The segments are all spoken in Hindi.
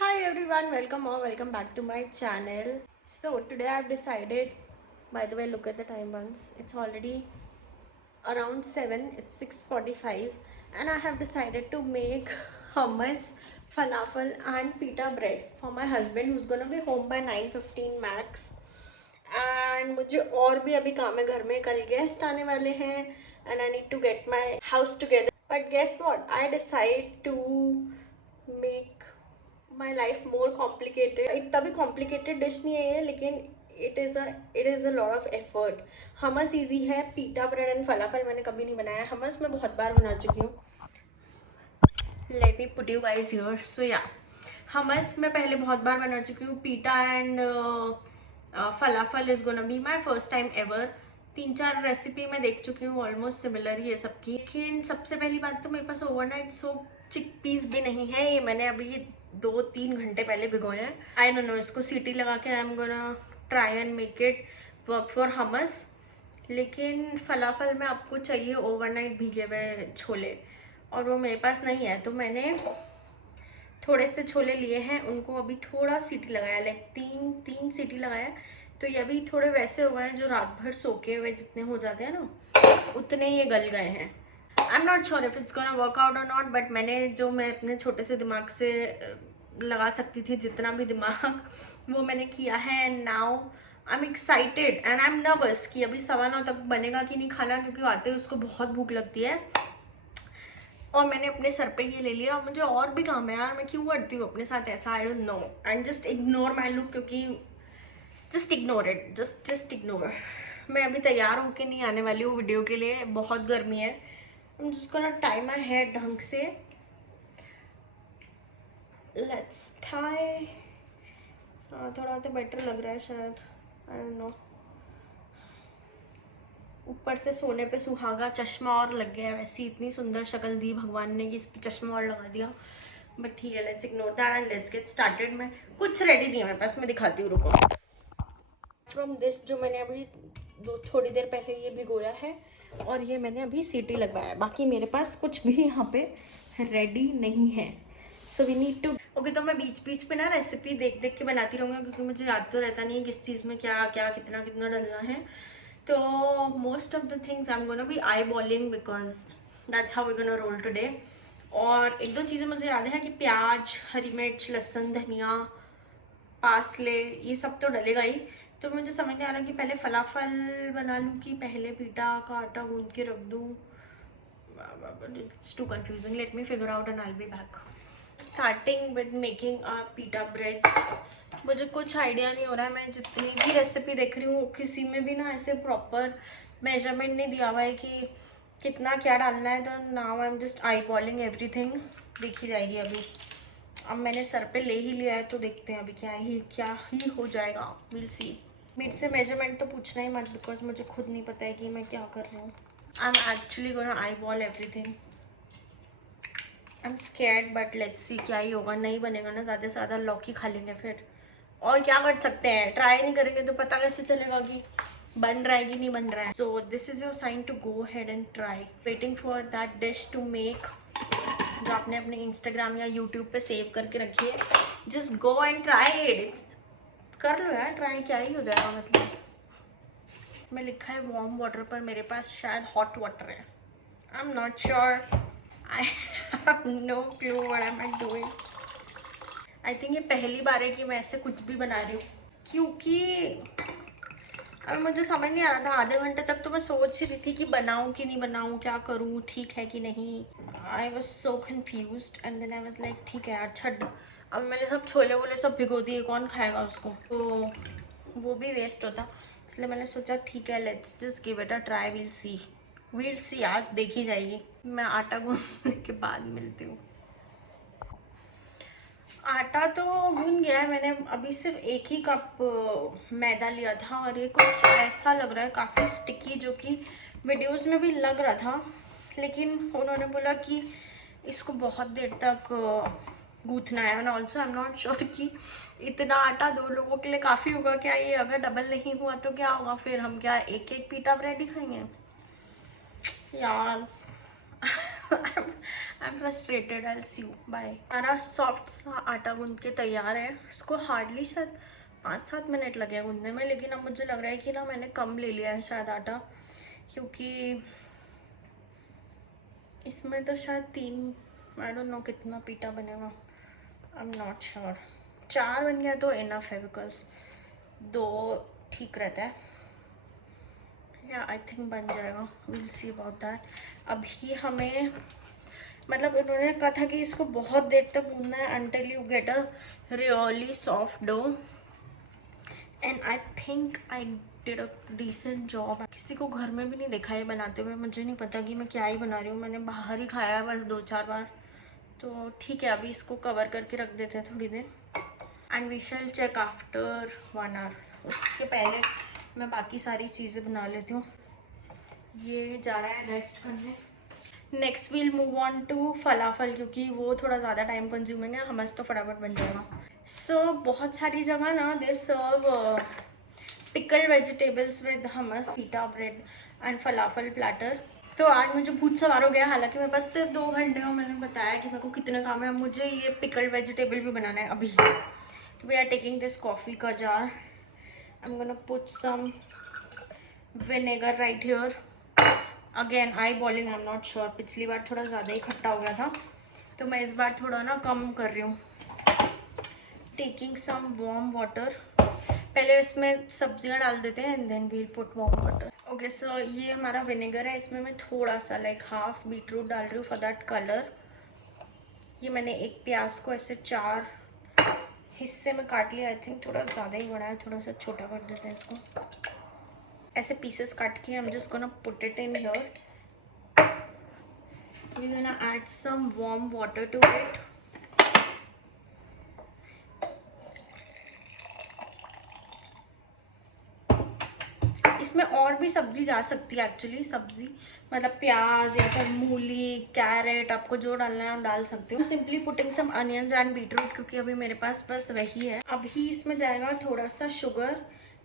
Hi everyone, welcome or welcome back to my channel. So today I've decided, by the way, look at the time once. It's already around 7, it's 6:45, and I have decided to make hummus, falafel and pita bread for my husband who's gonna be home by 9:15 max. And मुझे और भी अभी काम है घर में, कल गेस्ट आने वाले हैं and I need to get my house together. But guess what? I decide to make my life more complicated. इतना भी complicated डिश नहीं है ये, लेकिन it is a lot of effort. Hummus easy है, pita bread and falafel मैंने कभी नहीं बनाया. हमस मैं बहुत बार बना चुकी हूँ. Let me put you guys here. So yeah, hummus मैं पहले बहुत बार बना चुकी हूँ. Pita and falafel is gonna be my first time ever. 3-4 recipe मैं देख चुकी हूँ ऑलमोस्ट सिमिलर ही है सबकी. लेकिन सबसे पहली बात तो मेरे पास ओवरनाइट सोक चिकपीस भी नहीं है. ये मैंने अभी 2-3 घंटे पहले भिगोए हैं. आई डोंट नो, इसको सीटी लगा के I am gonna try and make it work for hummus. लेकिन फलाफल में आपको चाहिए ओवरनाइट भीगे हुए छोले, और वो मेरे पास नहीं है. तो मैंने थोड़े से छोले लिए हैं, उनको अभी थोड़ा सीटी लगाया, लाइक तीन सीटी लगाया. तो ये अभी थोड़े वैसे हो गए हैं जो रात भर सोके हुए जितने हो जाते हैं ना, उतने ये गल गए हैं. आई am not sure if it's gonna work out और नॉट, बट मैं अपने छोटे से दिमाग से लगा सकती थी जितना भी दिमाग, वो मैंने किया है. And now I am excited and I am nervous कि अभी 9:15 तक बनेगा कि नहीं खाना, क्योंकि आते ही उसको बहुत भूख लगती है. और मैंने अपने सर पे ही ले लिया. और मुझे और भी काम है यार, मैं क्यों करती हूँ अपने साथ ऐसा, I don't know. And just ignore my look, क्योंकि just ignore it, just ignore. मैं अभी तैयार होके नहीं आने वाली हूँ वीडियो के लिए, बहुत गर्मी है. जिसको ना टाइम है ढंग से. Let's try. हाँ, थोड़ा तो बेटर लग रहा है शायद, आई डोंट नो. ऊपर से सोने पे सुहागा चश्मा और लग गया. वैसे इतनी सुंदर शक्ल दी भगवान ने कि इस पे चश्मा और लगा दिया. बट ठीक है, let's ignore that and let's get started. मैं कुछ रेडी नहीं है मेरे पास, मैं दिखाती हूँ, रुको. फ्रॉम दिस, जो मैंने अभी थोड़ी देर पहले ये भिगोया है, और ये मैंने अभी सीटी लगवाया. बाकी मेरे पास कुछ भी यहाँ पे रेडी नहीं है. So we need to. Okay, तो मैं बीच बीच पे ना रेसिपी देख देख के बनाती रहूँगी, क्योंकि मुझे याद तो रहता नहीं है किस चीज़ में क्या क्या कितना कितना डालना है. तो most of the things I am gonna be I boiling, because that's how we gonna roll today. और 1-2 चीज़ें मुझे याद है कि प्याज, हरी मिर्च, लहसुन, धनिया, पासले, ये सब तो डलेगा ही. तो मुझे समझ नहीं आ रहा कि पहले फलाफल बना लूँ कि पहले पीटा का आटा गूंद के रख दूँ. It's too confusing. Let me figure out and I will be back. Starting with making pita bread. मुझे कुछ आइडिया नहीं हो रहा है. मैं जितनी भी रेसिपी देख रही हूँ, किसी में भी ना ऐसे प्रॉपर मेजरमेंट नहीं दिया हुआ है कि कितना क्या डालना है. तो now I am just I bowling everything. देखी जाएगी अभी. अब मैंने सर पे ले ही लिया है, तो देखते हैं अभी क्या ही हो जाएगा. Will see. मेरे से मेजरमेंट तो पूछना ही मत, बिकॉज मुझे खुद नहीं पता है कि मैं क्या कर रही हूँ. I am actually gonna eye ball everything. I am scared, but let's see क्या ही होगा. नहीं बनेगा ना, ज़्यादा से ज़्यादा लौकी खा लेंगे फिर. और क्या कर सकते हैं, ट्राई नहीं करेंगे तो पता कैसे चलेगा कि बन रहा है कि नहीं बन रहा है. So this is your sign to go head and try. Waiting for that dish to make, जो आपने अपने इंस्टाग्राम या यूट्यूब पे सेव करके रखी है. Just go and try it. कर लो यार ट्राई, क्या ही हो जाएगा. मतलब मैं लिखा है वार्म वाटर, पर मेरे पास शायद हॉट वाटर है. I am not sure. I have no clue what am I doing. I think ये पहली बार है कि मैं ऐसे कुछ भी बना रही हूँ, क्योंकि अब मुझे समझ नहीं आ रहा था. आधे घंटे तक तो मैं सोच रही थी कि बनाऊँ कि नहीं बनाऊँ, क्या करूँ, ठीक है कि नहीं. I was so confused and then I was like ठीक है यार छੱਡ. अब मैंने सब छोले वोले सब भिगो दिए, कौन खाएगा उसको, तो वो भी वेस्ट होता. इसलिए मैंने सोचा ठीक है, let's just give it a try. We'll see. आज देखी जाएगी. मैं आटा गूंदने के बाद मिलती हूँ. आटा तो गूंद गया है. मैंने अभी सिर्फ 1 ही कप मैदा लिया था, और ये कुछ ऐसा लग रहा है काफ़ी स्टिकी, जो कि वीडियोस में भी लग रहा था. लेकिन उन्होंने बोला कि इसको बहुत देर तक गूंथना है. And also I am not sure कि इतना आटा 2 लोगों के लिए काफ़ी होगा क्या. ये अगर डबल नहीं हुआ तो क्या होगा फिर, हम क्या एक एक पीटा ब्रेड ही खाएंगे यार. I'm frustrated. I'll see you. Bye. हमारा सॉफ्ट सा आटा गूंद के तैयार है. इसको हार्डली शायद 5-7 मिनट लगे गूंदने में, लेकिन अब मुझे लग रहा है कि ना मैंने कम ले लिया है शायद आटा, क्योंकि इसमें तो शायद 3, आई डोंट नो कितना पीटा बनेगा. आई एम नॉट श्योर. 4 बन गया तो इनफ है, बिकॉज 2 ठीक रहता है. या आई थिंक बन जाएगा. Will see about that. अभी हमें मतलब उन्होंने कहा था कि इसको बहुत देर तक गूंदना है until you get a really soft dough, and I think I did a decent job. किसी को घर में भी नहीं देखा ये बनाते हुए. मुझे नहीं पता कि मैं क्या ही बना रही हूँ. मैंने बाहर ही खाया है बस 2-4 बार. तो ठीक है, अभी इसको कवर करके रख देते हैं थोड़ी देर, and we shall check after 1 hour. उसके पहले मैं बाकी सारी चीज़ें बना लेती हूँ. ये जा रहा है रेस्ट करने. Next we'll move on to falafel, क्योंकि वो थोड़ा ज़्यादा टाइम कंज्यूमिंग है. हमस तो फटाफट बन जाएगा. सो बहुत सारी जगह ना they serve pickled vegetables with hummus, pita bread and falafel platter. तो आज मुझे भूत सवार हो गया. हालांकि मेरे पास सिर्फ 2 घंटे और मैंने बताया कि मेरे को कितने काम है. मुझे ये पिकल्ड वेजिटेबल भी बनाना है अभी. तो we are taking this coffee का जार. I am gonna put some vinegar right here. Again I boiling, I am not sure. पिछली बार थोड़ा ज़्यादा ही खट्टा हो गया था, तो मैं इस बार थोड़ा ना कम कर रही हूँ. Taking some warm water. पहले इसमें सब्जियां डाल देते हैं and then we'll put warm water. Okay, so ये हमारा विनेगर है. इसमें मैं थोड़ा सा लाइक हाफ बीटरूट डाल रही हूँ फॉर दैट कलर. ये मैंने एक प्याज को ऐसे 4 हिस्से में काट लिया. आई थिंक थोड़ा ज़्यादा ही बड़ा है, थोड़ा सा छोटा कर देते हैं इसको. ऐसे पीसेस काट के I'm just gonna put it in here. We're gonna add some warm water to it. इसमें और भी सब्जी जा सकती है एक्चुअली. सब्जी मतलब प्याज या फिर मूली, कैरेट, आपको जो डालना है आप डाल सकते हो. Simply putting some onions and beetroot, क्योंकि अभी मेरे पास बस वही है. अभी इसमें जाएगा थोड़ा सा शुगर,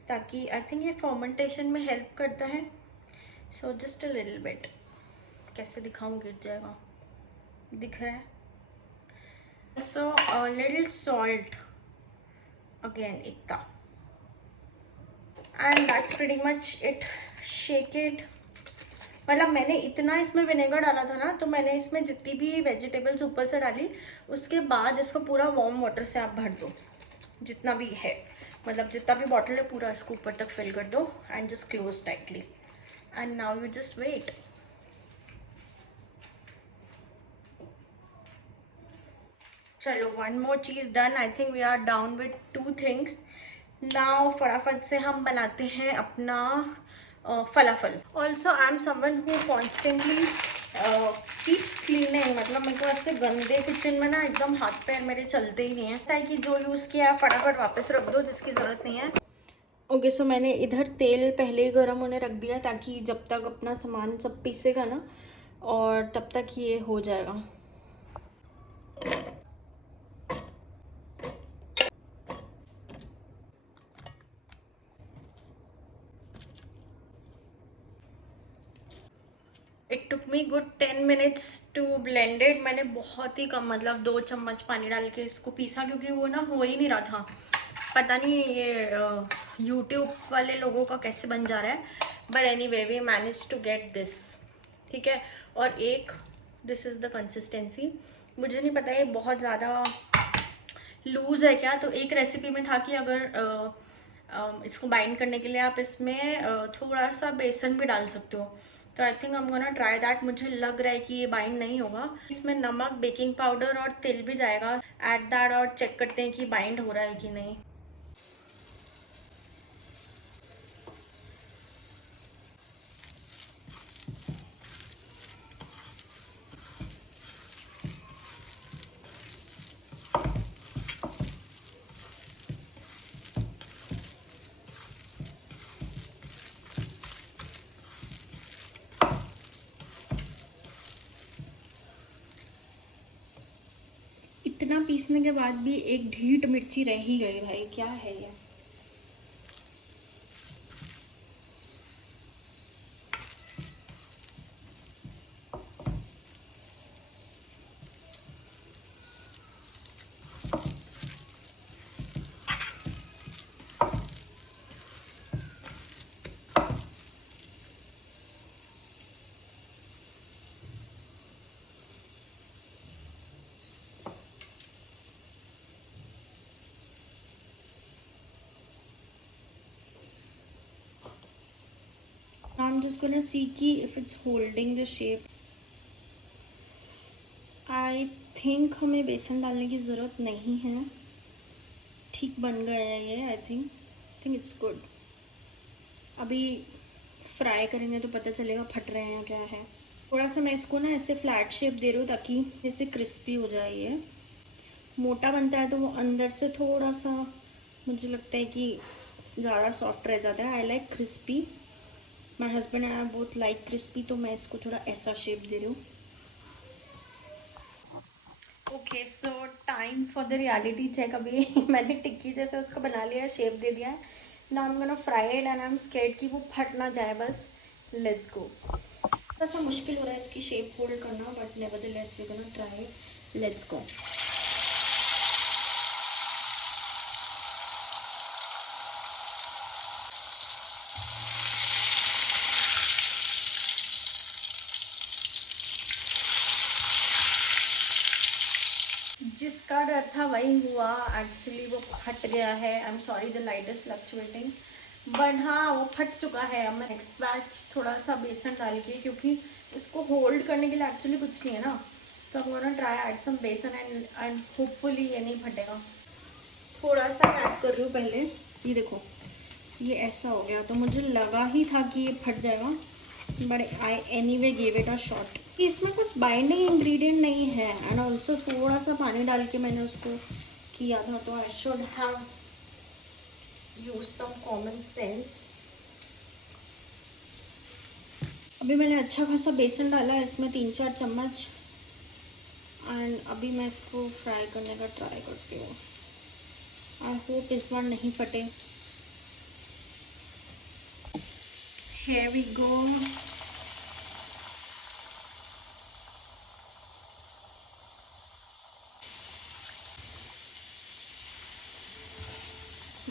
ताकि आई थिंक ये फर्मेंटेशन में हेल्प करता है. So just a little bit. कैसे दिखाऊं, गिर जाएगा. दिख रहा है. सो लिटिल सॉल्ट अगेन इतना, and that's pretty much it. Shake it. मतलब मैंने इतना इसमें विनेगर डाला था ना, तो मैंने इसमें जितनी भी वेजिटेबल्स ऊपर से डाली, उसके बाद इसको पूरा वार्म वाटर से आप भर दो. जितना भी है, मतलब जितना भी बॉटल है पूरा इसको ऊपर तक फिल कर दो and just close tightly. And now you just wait. चलो, 1 more चीज़ done. I think we are down with 2 things. Now फटाफट से हम बनाते हैं अपना falafel. Also I am someone who constantly keeps cleaning. मतलब मेरे को ऐसे गंदे किचन में ना एकदम हाथ पैर मेरे चलते ही नहीं है. ऐसा है कि जो यूज़ किया है फटाफट वापस रख दो, जिसकी ज़रूरत नहीं है. ओके, सो मैंने इधर तेल पहले ही गर्म होने रख दिया, ताकि जब तक अपना सामान सब पीसेगा ना, और तब तक ये हो जाएगा. It took me good 10 minutes to blend it. मैंने बहुत ही कम, मतलब 2 चम्मच पानी डाल के इसको पीसा, क्योंकि वो ना हो ही नहीं रहा था. पता नहीं ये यूट्यूब वाले लोगों का कैसे बन जा रहा है. But anyway we manage to get this. ठीक है. और एक दिस इज़ द कंसिस्टेंसी. मुझे नहीं पता ये बहुत ज़्यादा लूज़ है क्या. तो एक रेसिपी में था कि अगर इसको बाइंड करने के लिए आप इसमें थोड़ा सा बेसन भी डाल सकते हो. तो I think I am gonna try that. मुझे लग रहा है कि ये बाइंड नहीं होगा. इसमें नमक, बेकिंग पाउडर और तिल भी जाएगा. ऐड दैट और चेक करते हैं कि बाइंड हो रहा है कि नहीं. इतना पीसने के बाद भी एक ढीठ मिर्ची रह ही गई. भाई क्या है ये. I'm just gonna see कि if it's holding the shape. I think हमें बेसन डालने की ज़रूरत नहीं है, ठीक बन गया है ये। आई थिंक इट्स गुड। अभी फ्राई करेंगे तो पता चलेगा फट रहे हैं क्या है। थोड़ा सा मैं इसको ना ऐसे फ्लैट शेप दे रही हूँ ताकि ऐसे क्रिस्पी हो जाए। ये मोटा बनता है तो वो अंदर से थोड़ा सा मुझे लगता है कि ज़्यादा सॉफ्ट रह जाता है। I like crispy, my husband and I both like crispy, तो मैं इसको थोड़ा ऐसा शेप दे रही हूँ। Okay, so time for the reality check. अभी मैंने टिक्की जैसे उसको बना लिया, शेप दे दिया है। Now I am gonna fry it and I am scared कि वो फट ना जाए। बस लेट्स गो। थोड़ा सा मुश्किल हो रहा है इसकी शेप होल्ड करना, but nevertheless we gonna try. Let's go. जिसका डर था वही हुआ। एक्चुअली वो फट गया है। I am sorry the light is fluctuating, but हाँ वो फट चुका है। अब मैं नेक्स्ट बैच थोड़ा सा बेसन डाल के, क्योंकि उसको होल्ड करने के लिए एक्चुअली कुछ नहीं है ना, तो I'm gonna try add some बेसन एंड होपफुली ये नहीं फटेगा। थोड़ा सा ऐड कर रही हूँ पहले। ये देखो ये ऐसा हो गया, तो मुझे लगा ही था कि ये फट जाएगा, but I anyway give it a shot. इसमें कुछ बाइंडिंग इंग्रेडिएंट नहीं है एंड ऑल्सो थोड़ा सा पानी डाल के मैंने उसको किया था, तो I should have use some common sense. अभी मैंने अच्छा खासा बेसन डाला है इसमें, 3-4 चम्मच, एंड अभी मैं इसको फ्राई करने का ट्राई करती हूँ। आई होप इस बार नहीं फटे। Here we go.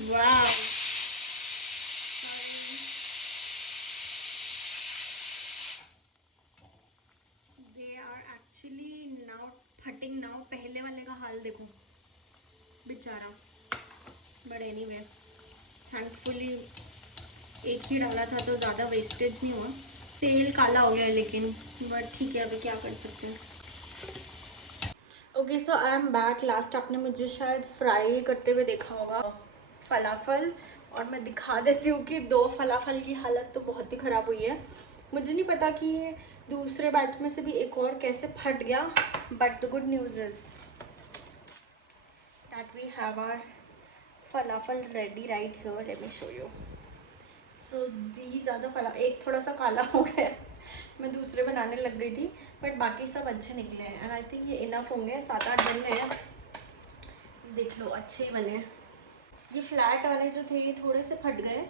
Wow. They are actually now Phating now. पहले वाले का हाल देखो बेचारा, बट एनीवे थैंकफुली एक ही डाला था तो ज़्यादा वेस्टेज नहीं हुआ। तेल काला हो गया है लेकिन, बट ठीक है, अभी क्या कर सकते हैं। Okay, so I am back. Last आपने मुझे शायद फ्राई करते हुए देखा होगा फलाफल, और मैं दिखा देती हूँ कि 2 फलाफल की हालत तो बहुत ही ख़राब हुई है। मुझे नहीं पता कि ये दूसरे बैच में से भी एक और कैसे फट गया, but the good news is that we have our falafel ready right here. Let me show you. So these are the falafel. एक थोड़ा सा काला हो गया, मैं दूसरे बनाने लग गई थी, बट बाकी सब अच्छे निकले हैं एंड आई थिंक ये इनफ होंगे। 7-8 दिन में देख लो अच्छे ही बने। ये फ्लैट वाले जो थे ये थोड़े से फट गए,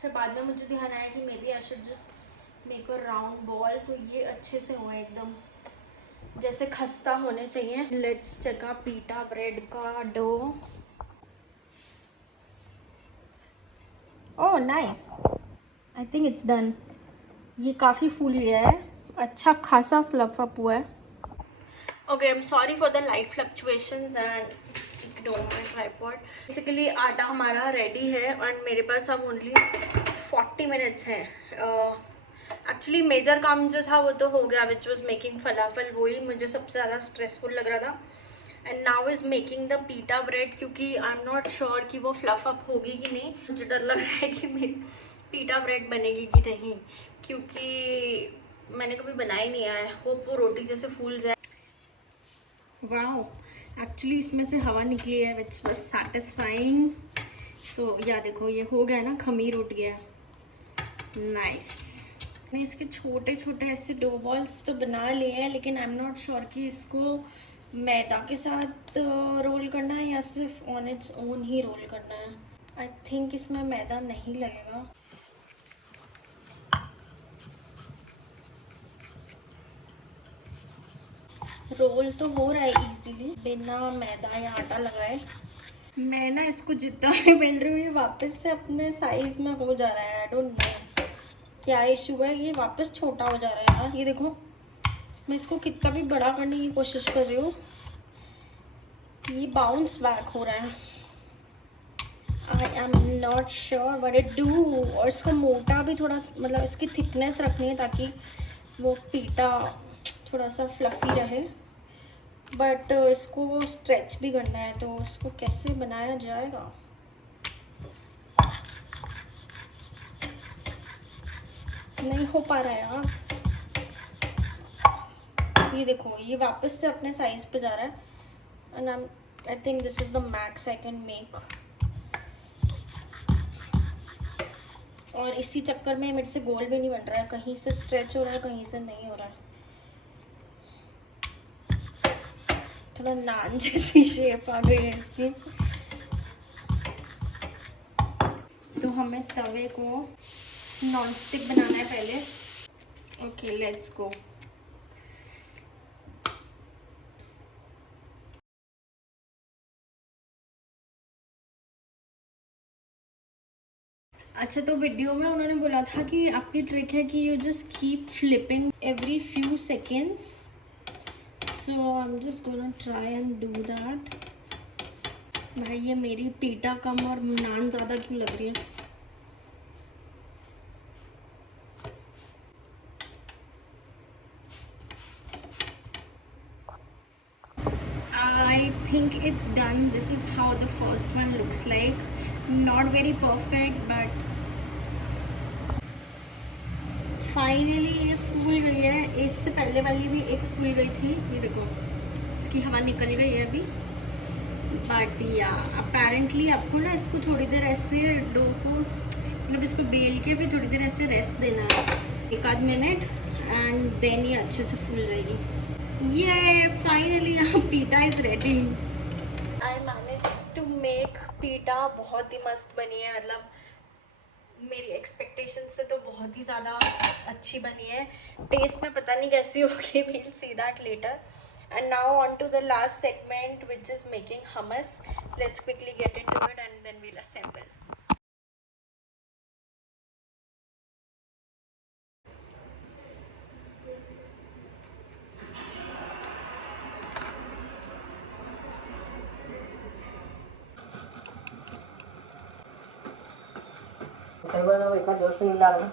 फिर बाद में मुझे ध्यान आया कि maybe I should just make a round ball, तो ये अच्छे से हुए एकदम जैसे खस्ता होने चाहिए। Let's check uh pita bread का dough. Oh nice, I think it's done. ये काफ़ी फूल गया है, अच्छा खासा फ्लफ अप हुआ है। Okay, I am sorry for the light fluctuations and ignore my tripod. Basically आटा हमारा रेडी है एंड मेरे पास अब ओनली 40 मिनट्स है। एक्चुअली मेजर काम जो था वो तो हो गया, विच वॉज मेकिंग फलाफल। वही मुझे सबसे ज़्यादा स्ट्रेसफुल लग रहा था। And now is making the पीटा ब्रेड, क्योंकि आई एम नॉट श्योर कि वो फ्लफ अप होगी कि नहीं। मुझे डर लग रहा है कि मेरी पीटा ब्रेड बनेगी कि नहीं, क्योंकि मैंने कभी बनाया नहीं है। होप वो रोटी जैसे फूल जाए। वाओ, एक्चुअली इसमें से हवा निकली है विच वॉज सैटिस्फाइंग। सो या देखो ये हो गया ना, खमीर उठ गया। नाइस। मैंने इसके छोटे छोटे ऐसे डो बॉल्स तो बना लिए हैं, लेकिन आई एम नॉट श्योर कि इसको मैदा के साथ रोल करना है या सिर्फ ऑन इट्स ओन ही रोल करना है। आई थिंक इसमें मैदा नहीं लगेगा। रोल तो हो रहा है इजीली बिना मैदा या आटा लगाए। मैं ना इसको जितना भी बेल रही हूँ ये वापस से अपने साइज में हो जा रहा है। आई डोंट नो क्या इशू है, ये वापस छोटा हो जा रहा है यार। ये देखो मैं इसको कितना भी बड़ा करने की कोशिश कर रही हूँ, ये बाउंस बैक हो रहा है। I am not sure what it do. और इसको मोटा भी थोड़ा, मतलब इसकी थिकनेस रखनी है ताकि वो पीटा थोड़ा सा फ्लफी रहे, बट इसको स्ट्रेच भी करना है, तो उसको कैसे बनाया जाएगा? नहीं हो पा रहा है यार। ये देखो, ये वापस से अपने साइज पे जा रहा है, and I think this is the max I can make. और इसी चक्कर में मेरे से गोल भी नहीं बन रहा है, कहीं से स्ट्रेच हो रहा है, कहीं से नहीं हो रहा है। थोड़ा नान जैसी शेप आ गई है इसकी। तो हमें तवे को नॉन स्टिक बनाना है पहले। Okay, let's go. अच्छा, तो वीडियो में उन्होंने बोला था कि आपकी ट्रिक है कि you just keep flipping every few seconds, so I am just gonna try and do that. भाई ये मेरी पीटा कम और नान ज़्यादा क्यों लग रही है? I think it's done. This is how the first one looks like. Not very perfect, but finally ये फूल गई है। इससे पहले वाली भी एक फूल गई थी, ये देखो इसकी हवा निकल गई है अभी। बट या अपेरेंटली आपको ना इसको थोड़ी देर ऐसे डो को, मतलब इसको बेल के फिर थोड़ी देर ऐसे रेस्ट देना है, एक आध मिनट, एंड देन ये अच्छे से फूल जाएगी। ये फाइनली यहाँ pita is ready. I manage to make pita. बहुत ही मस्त बनी है, मतलब मेरी एक्सपेक्टेशन से तो बहुत ही ज़्यादा अच्छी बनी है। टेस्ट में पता नहीं कैसी होगी, we'll see that later. And now on to the last segment, which is making hummus. Let's quickly get into it and then we'll assemble. सही बोल रहा हूँ, इतना जोर से नहीं डालना।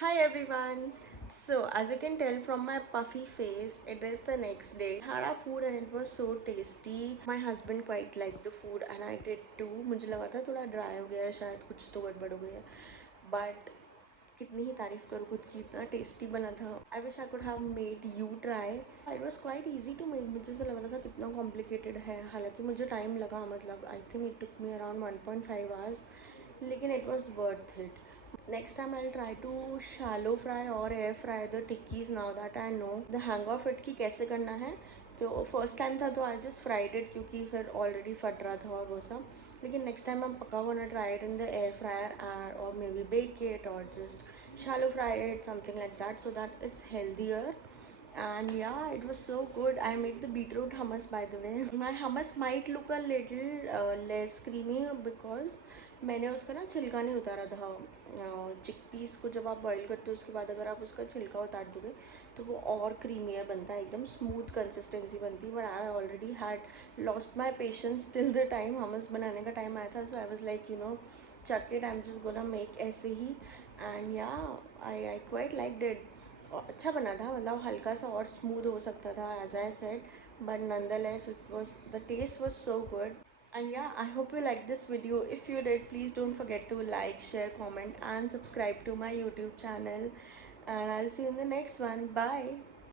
Hi everyone. So as you can tell from my puffy face, it is the next day. Had our food and it was so tasty. My husband quite liked the food and I did too. मुझे लगा था थोड़ा ड्राई हो गया है, शायद कुछ तो गड़बड़ हो गई है, बट कितनी ही तारीफ़ करूँ खुद की, इतना टेस्टी बना था। I wish I could have made you try. It was quite easy to make. मुझे से लग रहा था कितना कॉम्प्लिकेटेड है, हालांकि मुझे टाइम लगा, मतलब I think it took me around 1.5 hours, लेकिन it was worth it. Next time I'll try to shallow fry or air fry the tikkis now that I know the hang of it कि कैसे करना है। तो फर्स्ट टाइम था तो आई जस्ट फ्राइड इट, क्योंकि फिर ऑलरेडी फट रहा था और वो सब। लेकिन नेक्स्ट टाइम I'm पक्का gonna try it in the air fryer or maybe bake it or just shallow fry it, something like that, so that it's healthier. And yeah, it was so good. I made the beetroot hummus, by the way. My hummus might look a little less creamy because मैंने उसका ना छिलका नहीं उतारा था। चिकपीस को जब आप बॉईल करते हो उसके बाद अगर आप उसका छिलका उतार दोगे तो वो और क्रीमियर बनता है, एकदम स्मूथ कंसिस्टेंसी बनती है। But I already had lost my patience till the time hummus बनाने का टाइम आया था, so I was like, you know, chuck it, I am just gonna make ऐसे ही। एंड या आई क्वाइट लाइक इट। अच्छा बना था, मतलब हल्का सा और स्मूथ हो सकता था, as I said, but nonetheless it was, the taste was so good. And yeah, I hope you liked this video. If you did, please don't forget to like, share, comment and subscribe to my YouTube channel, and I'll see you in the next one. Bye.